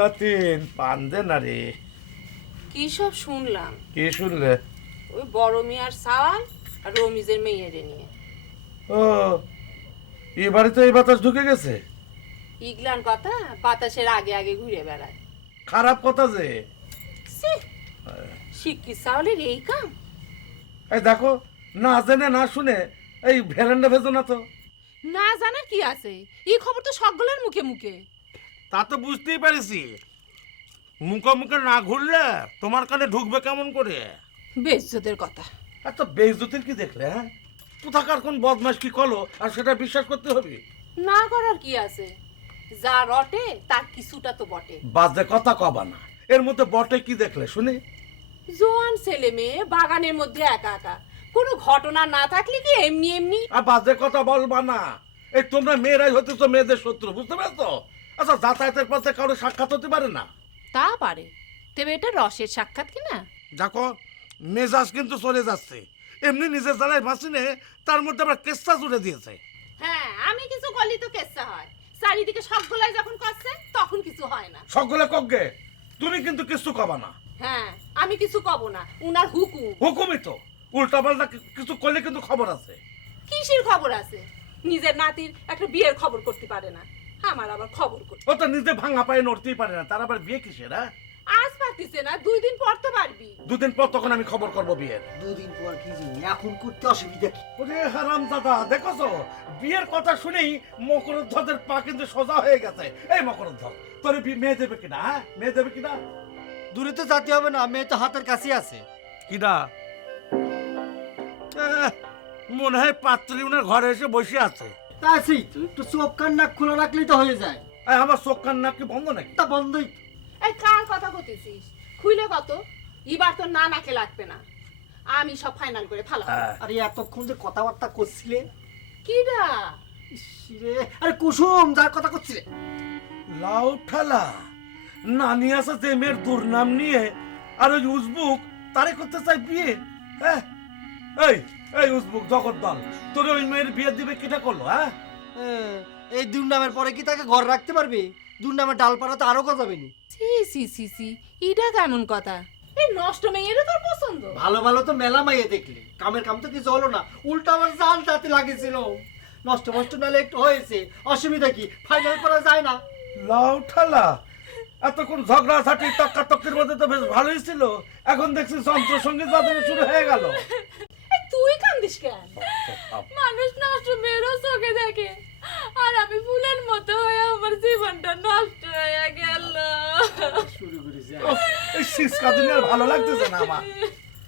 লাতিন পান দে না রে। কি সব শুনলাম? কি শুনলে? ওই বড় মিয়ার সাওয়াল আর রমিজের মেয়েরে নিয়ে। ও, এবারে তো এই বাতাস ঢুকে গেছে। ইগলান কথা বাতাসের আগে আগে ঘুরে বেড়ায়। খারাপ কথা যে। ছি, শিক্ষিত সাওয়ালের এই কাম। এই দেখো, না জেনে না শুনে এই ভেরান্ডা ভেজো না তো। না জানার কি আছে, এই খবর তো সকলের মুখে মুখে। তা তো বুঝতেই পারিছি, মুখে মুখে না ঘুরলে তোমার কানে ঢুকবে কেমন করে? বেজ্জতের কথা। এত বেইজ্জতির কি দেখলে? হ্যাঁ, কোথাকার কোন বদমাশ কি করলো আর সেটা বিশ্বাস করতে হবে? না করার কি আছে, যা রটে তার কিছুটা তো বটে। বাজে কথা কবা না। এর মধ্যে বটে কি দেখলে শুনি? জোয়ান ছেলে মেয়ে বাগানের মধ্যে একা একা, কোনো ঘটনা না থাকলে কি এমনি এমনি। আর বাজে কথা বলবা না। এই তোমরা মেয়েরাই হতে তো মেয়েদের শত্রু, বুঝতে পারছো? আচ্ছা, যাতায়াতের পথে কারো সাক্ষাৎ হতে পারে না? তা পারে, তবে এটা রসের সাক্ষাৎ কিনা। দেখো, মেজাজ কিন্তু চলে যাচ্ছে। এমনি নিজের জ্বালায় ভাসিনে তার মধ্যে আবার কেসটা জুড়ে দিয়েছে। হ্যাঁ, আমি কিছু করলি তো কেসা হয়, চারিদিকে সবগুলাই যখন করছে তখন কিছু হয় না। সকলে কগে, তুমি কিন্তু কিছু কবা না। হ্যাঁ, আমি কিছু কব না, উনার হুকুম। হুকুমই তো। উল্টা পাল্টা কিছু করলে কিন্তু খবর আছে। কিসের খবর আছে? নিজের নাতির একটা বিয়ের খবর করতে পারে না, আমার আবার খবর করতে। ও তো নিজে ভাঙা পায়ে নড়তেই পারে না, তার আবার বিয়ে কিসের? হ্যাঁ, আজ পারতিছে না, 2 দিন পর তো পারবি। দুদিন পর তখন আমি খবর করবো বিয়ের। দুদিন পর কি জানি, এখন করতে অসুবিধা কি? ওরে হারাম দাদা, দেখছো বিয়ের কথা শুনেই মকরধ্বজের পা কিন্তু সোজা হয়ে গেছে। এই মকরধ্বজ, তোর মেয়ে দেবে কিনা? হ্যাঁ, মেয়ে দেবে কিনা? দূরে তো যেতে হবে না, মেয়ে তো হাতের কাছেই আছে। কিনা মনে হয় পাত্রী উনার ঘরে এসে বসে আছে। তা সেই তো, একটু চোখ কান নাক খোলা রাখলেই তো হয়ে যায়। এই, আমার চোখ কান নাক কি বন্ধ নাকি? তা বন্ধই তো। এই কার কথা কইতেছিস? খুইলে কত, এবার তো না নাকে লাগবে না, আমি সব ফাইনাল করে ফেলা। আরে এতক্ষণ যে কথাবার্তা করছিলে। কিডা? ইসরে, আরে কুসুম যার কথা করছিলে। লাউ ঠালা নানি আছে যে মেয়ের দুর্নাম নিয়ে, আর ওই উজবুক তারে করতে চাই বিয়ে। হ্যাঁ, এই এই উজবুক জগদ্দল, তোর ওই মেয়ের বিয়ে দিবে কিটা করলো? হ্যাঁ, এই দুর্নামের পরে কি তাকে ঘর রাখতে পারবি? দুর্নামের ডালপাড়া তো আরো কথা যাবেনি। সি সি সি সি, এটা কেমন কথা? এই নষ্ট মেয়েরও তোর পছন্দ? ভালো ভালো তো মেলা মাইয়ে দেখলে, কামের কাম তো কিছু হলো না, উল্টা আমার জাল তাতে লাগেছিল। নষ্ট নষ্ট নালে একটু হয়েছে, অসুবিধা কি? ফাইনাল করা যায় না? লাউ ঠালা এতক্ষণ ঝগড়া ঝাঁটি তক্কা তক্কির মধ্যে তো বেশ ভালোই ছিল, এখন দেখছি যন্ত্র সঙ্গীত বাজানো শুরু হয়ে গেল। এই তুই কান্দিস কেন? মানুষ নষ্ট মেয়েরও চোখে দেখে, আর আমি ফুলের মতো হয়ে আমার জীবনটা নষ্ট হয়ে গেল। শুরু করেছে। এই সিসকা দুনিয়ার ভালো লাগতেছে না আমার।